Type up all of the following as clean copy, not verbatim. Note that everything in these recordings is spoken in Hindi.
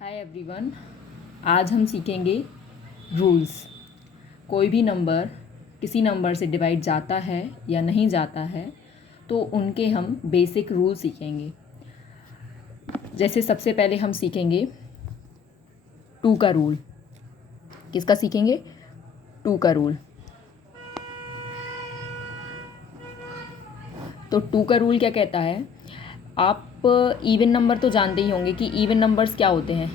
हाय एवरीवन, आज हम सीखेंगे रूल्स। कोई भी नंबर किसी नंबर से डिवाइड जाता है या नहीं जाता है तो उनके हम बेसिक रूल सीखेंगे। जैसे सबसे पहले हम सीखेंगे 2 का रूल। किसका सीखेंगे? 2 का रूल। तो 2 का रूल क्या कहता है? आप इवन नंबर तो जानते ही होंगे कि इवन नंबर्स क्या होते हैं।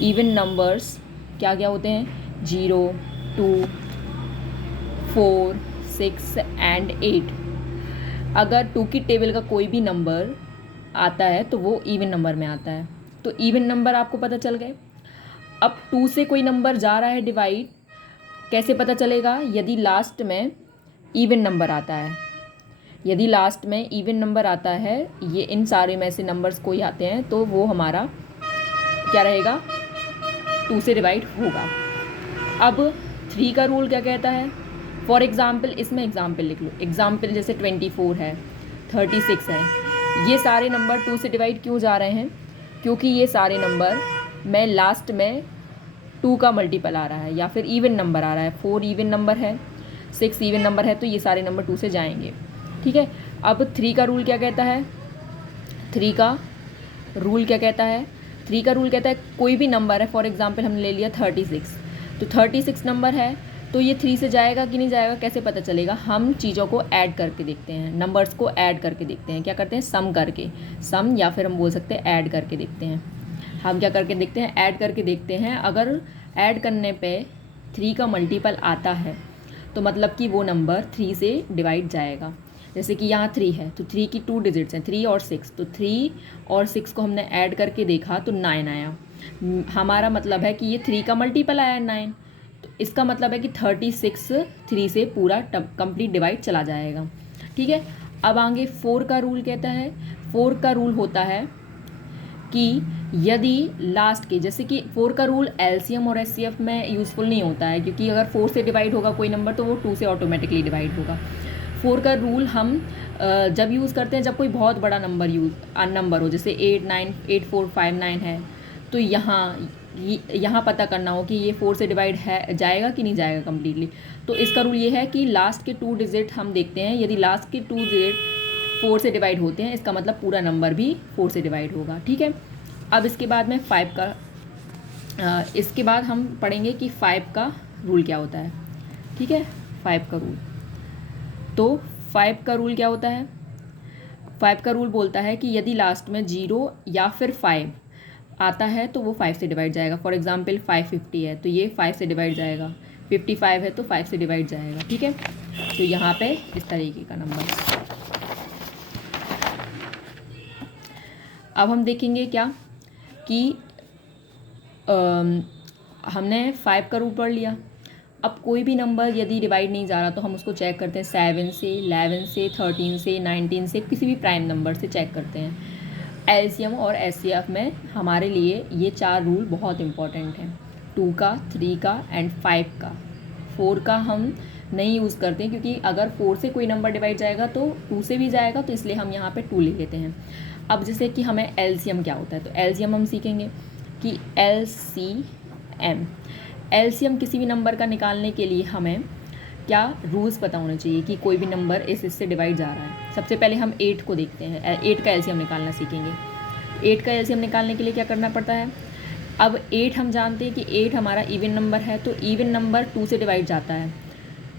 इवन नंबर्स क्या क्या होते हैं? 0, 2, 4, 6 एंड 8। अगर 2 की टेबल का कोई भी नंबर आता है तो वो इवन नंबर में आता है। तो इवन नंबर आपको पता चल गए। अब 2 से कोई नंबर जा रहा है डिवाइड, कैसे पता चलेगा? यदि लास्ट में इवन नंबर आता है। यदि लास्ट में इवन नंबर आता है, ये इन सारे में से नंबर्स कोई आते हैं तो वो हमारा क्या रहेगा? 2 से डिवाइड होगा। अब 3 का रूल क्या कहता है? फॉर एग्ज़ाम्पल, इसमें एग्ज़ाम्पल लिख लो। एग्ज़ाम्पल जैसे 24 है, 36 है। ये सारे नंबर 2 से डिवाइड क्यों जा रहे हैं? क्योंकि ये सारे नंबर में लास्ट में 2 का मल्टीपल आ रहा है या फिर इवन नंबर आ रहा है। 4 इवन नंबर है, 6 इवन नंबर है, तो ये सारे नंबर 2 से जाएंगे। ठीक है। अब 3 का रूल क्या कहता है? 3 का रूल क्या कहता है? 3 का रूल कहता है कोई भी नंबर है, फॉर एग्जांपल हमने ले लिया 36, तो 36 नंबर है तो ये 3 से जाएगा कि नहीं जाएगा, कैसे पता चलेगा? हम चीज़ों को ऐड करके देखते हैं, नंबर्स को ऐड करके देखते हैं। क्या करते हैं? सम करके, सम या फिर हम बोल सकते हैं ऐड करके देखते हैं। हम क्या करके देखते हैं? ऐड करके देखते हैं। अगर ऐड करने पे 3 का मल्टीपल आता है तो मतलब कि वो नंबर 3 से डिवाइड जाएगा। जैसे कि यहाँ 3 है तो 3 की 2 डिजिट्स हैं, 3 और 6, तो 3 और 6 को हमने ऐड करके देखा तो 9 आया। हमारा मतलब है कि ये 3 का मल्टीपल आया 9, तो इसका मतलब है कि 36 3 से पूरा कंप्लीट डिवाइड चला जाएगा। ठीक है। अब आगे 4 का रूल कहता है। 4 का रूल होता है कि यदि लास्ट के, जैसे कि 4 का रूल एलसीएम और एचसीएफ में यूज़फुल नहीं होता है, क्योंकि अगर 4 से डिवाइड होगा कोई नंबर तो वो 2 से ऑटोमेटिकली डिवाइड होगा। 4 का रूल हम जब यूज़ करते हैं जब कोई बहुत बड़ा नंबर हो, जैसे 8, 9, 8, 4, 5, 9 है, तो यहाँ पता करना हो कि ये 4 से डिवाइड है, जाएगा कि नहीं जाएगा कम्प्लीटली। तो इसका रूल ये है कि लास्ट के 2 डिजिट हम देखते हैं। यदि लास्ट के 2 डिजिट 4 से डिवाइड होते हैं, इसका मतलब पूरा नंबर भी 4 से डिवाइड होगा। ठीक है। अब इसके बाद में 5 का इसके बाद हम पढ़ेंगे कि 5 का रूल क्या होता है। ठीक है। 5 का रूल, तो 5 का रूल क्या होता है? 5 का रूल बोलता है कि यदि लास्ट में 0 या फिर 5 आता है तो वो 5 से डिवाइड जाएगा। फॉर एग्जांपल 550 है तो ये 5 से डिवाइड जाएगा। 55 है तो 5 से डिवाइड जाएगा। ठीक है। तो यहाँ पे इस तरीके का नंबर। अब हम देखेंगे क्या कि हमने 5 का रूल पढ़ लिया। अब कोई भी नंबर यदि डिवाइड नहीं जा रहा तो हम उसको चेक करते हैं 7 से, 11 से, 13 से, 19 से, किसी भी प्राइम नंबर से चेक करते हैं। एलसीएम और एचसीएफ में हमारे लिए ये 4 रूल बहुत इंपॉर्टेंट हैं। 2 का, 3 का एंड 5 का। 4 का हम नहीं यूज़ करते क्योंकि अगर 4 से कोई नंबर डिवाइड जाएगा तो 2 से भी जाएगा, तो इसलिए हम यहाँ पे 2 ले लेते हैं। अब जैसे कि हमें एलसीएम क्या होता है, तो एलसीएम हम सीखेंगे कि एलसीएम किसी भी नंबर का निकालने के लिए हमें क्या रूल्स पता होना चाहिए कि कोई भी नंबर इससे डिवाइड जा रहा है। सबसे पहले हम 8 को देखते हैं। 8 का एलसीएम निकालना सीखेंगे। 8 का एलसीएम निकालने के लिए क्या करना पड़ता है? अब 8 हम जानते हैं कि 8 हमारा इवन नंबर है, तो इवन नंबर 2 से डिवाइड जाता है,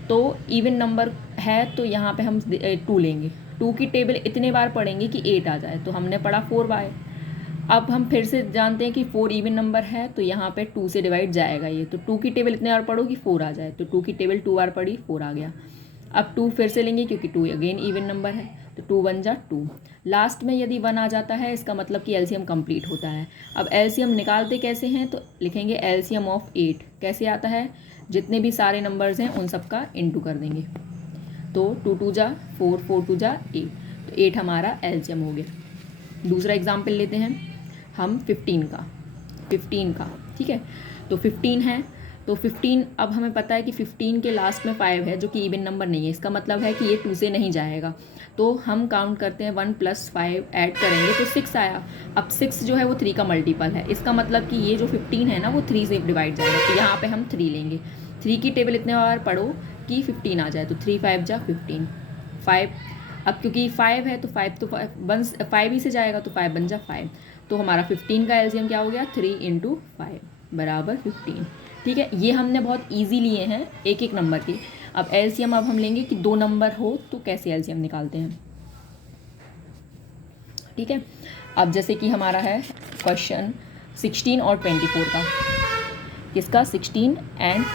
तो इवन नंबर है तो यहाँ पे हम 2 लेंगे। 2 की टेबल इतने बार पढ़ेंगे कि 8 आ जाए, तो हमने पढ़ा 4 बार। अब हम फिर से जानते हैं कि 4 इवन नंबर है तो यहाँ पे 2 से डिवाइड जाएगा ये, तो 2 की टेबल इतने बार पढ़ो कि 4 आ जाए, तो 2 की टेबल 2 बार पढ़ी, 4 आ गया। अब 2 फिर से लेंगे क्योंकि 2 अगेन इवन नंबर है, तो 2 1 जा 2। लास्ट में यदि 1 आ जाता है इसका मतलब कि एलसीएम कंप्लीट होता है। अब एलसीएम निकालते कैसे हैं, तो लिखेंगे एलसीएम ऑफ 8। कैसे आता है? जितने भी सारे नंबर्स हैं उन सब का इंटू कर देंगे, तो 2 2 जा 4, 4 2 जा 8, तो 8 हमारा एलसीएम हो गया। दूसरा एग्जाम्पल लेते हैं हम 15 का। ठीक है। तो 15 है तो 15, अब हमें पता है कि 15 के लास्ट में 5 है जो कि इवन नंबर नहीं है, इसका मतलब है कि ये 2 से नहीं जाएगा। तो हम काउंट करते हैं 1 + 5 ऐड करेंगे तो 6 आया। अब 6 जो है वो 3 का मल्टीपल है, इसका मतलब कि ये जो 15 है ना वो 3 से डिवाइड जाएगा, तो यहाँ पे हम 3 लेंगे। 3 की टेबल इतने बार पढ़ो कि 15 आ जाए, तो 3 × 5 = 15। 5, अब क्योंकि 5 है तो 5 तो 5 ही से जाएगा, तो 5 बन जा 5। तो हमारा 15 का एलसीएम क्या हो गया, 3 × 5 = 15। ठीक है, ये हमने बहुत इजी लिए हैं एक एक नंबर के। अब एलसीएम अब हम लेंगे कि 2 नंबर हो तो कैसे एलसीएम निकालते हैं। ठीक है, अब जैसे कि हमारा है क्वेश्चन 16 और 24 का, किसका 16 एंड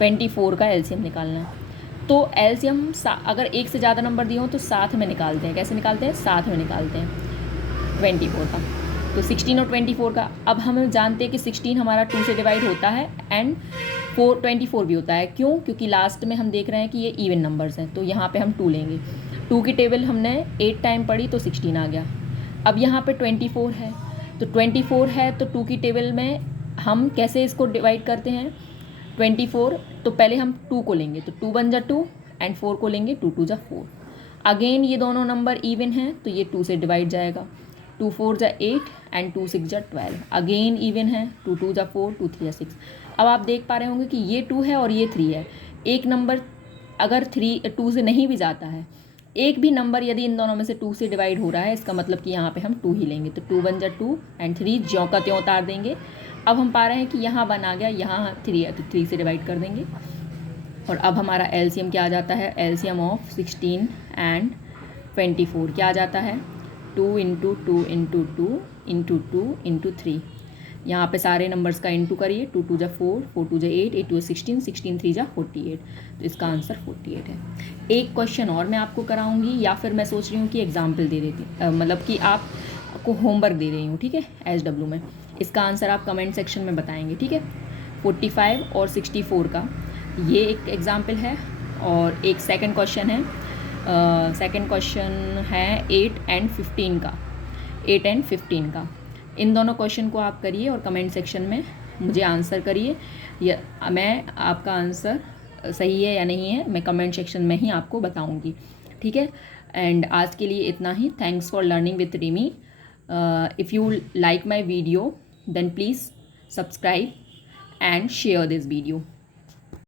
24 का एलसीएम निकालना है। तो एलसीएम अगर एक से ज़्यादा नंबर दिए हों तो साथ में निकालते हैं। कैसे निकालते हैं, साथ में निकालते हैं 24 का। तो 16 और 24 का, अब हम जानते हैं कि 16 हमारा 2 से डिवाइड होता है एंड 24 भी होता है। क्यों, क्योंकि लास्ट में हम देख रहे हैं कि ये इवन नंबर्स हैं, तो यहाँ पे हम 2 लेंगे। 2 की टेबल हमने 8 टाइम पढ़ी तो 16 आ गया। अब यहाँ पे 24 है, तो 24 है तो 2 की टेबल में हम कैसे इसको डिवाइड करते हैं, 24 तो पहले हम 2 को लेंगे तो 2 बन जा 2 एंड 4 को लेंगे 2 × 2 = 4। अगेन ये दोनों नंबर इवन हैं तो ये 2 से डिवाइड जाएगा, 2 × 4 = 8 एंड 2 × 6 = 12। अगेन इवन है, 2 × 2 = 4, 2 × 3 = 6। अब आप देख पा रहे होंगे कि ये 2 है और ये 3 है। एक नंबर अगर 2 से नहीं भी जाता है, एक भी नंबर यदि इन दोनों में से 2 से डिवाइड हो रहा है, इसका मतलब कि यहाँ पे हम 2 ही लेंगे। तो 2 बन जा 2 एंड 3 ज्यों का त्यों उतार देंगे। अब हम पा रहे हैं कि यहाँ 1 आ गया, यहाँ 3 है तो 3 से डिवाइड कर देंगे। और अब हमारा एलसीएम क्या आ जाता है, एलसीएम ऑफ 16 एंड 24 क्या आ जाता है, 2 × 2 × 2 × 2 × 3। यहाँ पे सारे नंबर्स का इंटू करिए, 2 × 2 = 4, 4 × 2 = 8, 8 × 2 = 16, 16 × 3 = 48। तो इसका आंसर 48 है। एक क्वेश्चन और मैं आपको कराऊंगी, या फिर मैं सोच रही हूँ कि एग्जाम्पल दे देती, मतलब कि आपको होमवर्क दे रही हूँ। ठीक है, SW में इसका आंसर आप कमेंट सेक्शन में बताएंगे। ठीक है, 45 और 64 का ये एक एग्जाम्पल है, और एक सेकंड क्वेश्चन है, सेकंड क्वेश्चन है 8 एंड 15 का, 8 एंड 15 का। इन दोनों क्वेश्चन को आप करिए और कमेंट सेक्शन में मुझे आंसर करिए, या मैं आपका आंसर सही है या नहीं है मैं कमेंट सेक्शन में ही आपको बताऊंगी। ठीक है, एंड आज के लिए इतना ही। Thanks for learning with Rimi. If you like my video then please subscribe and share this video.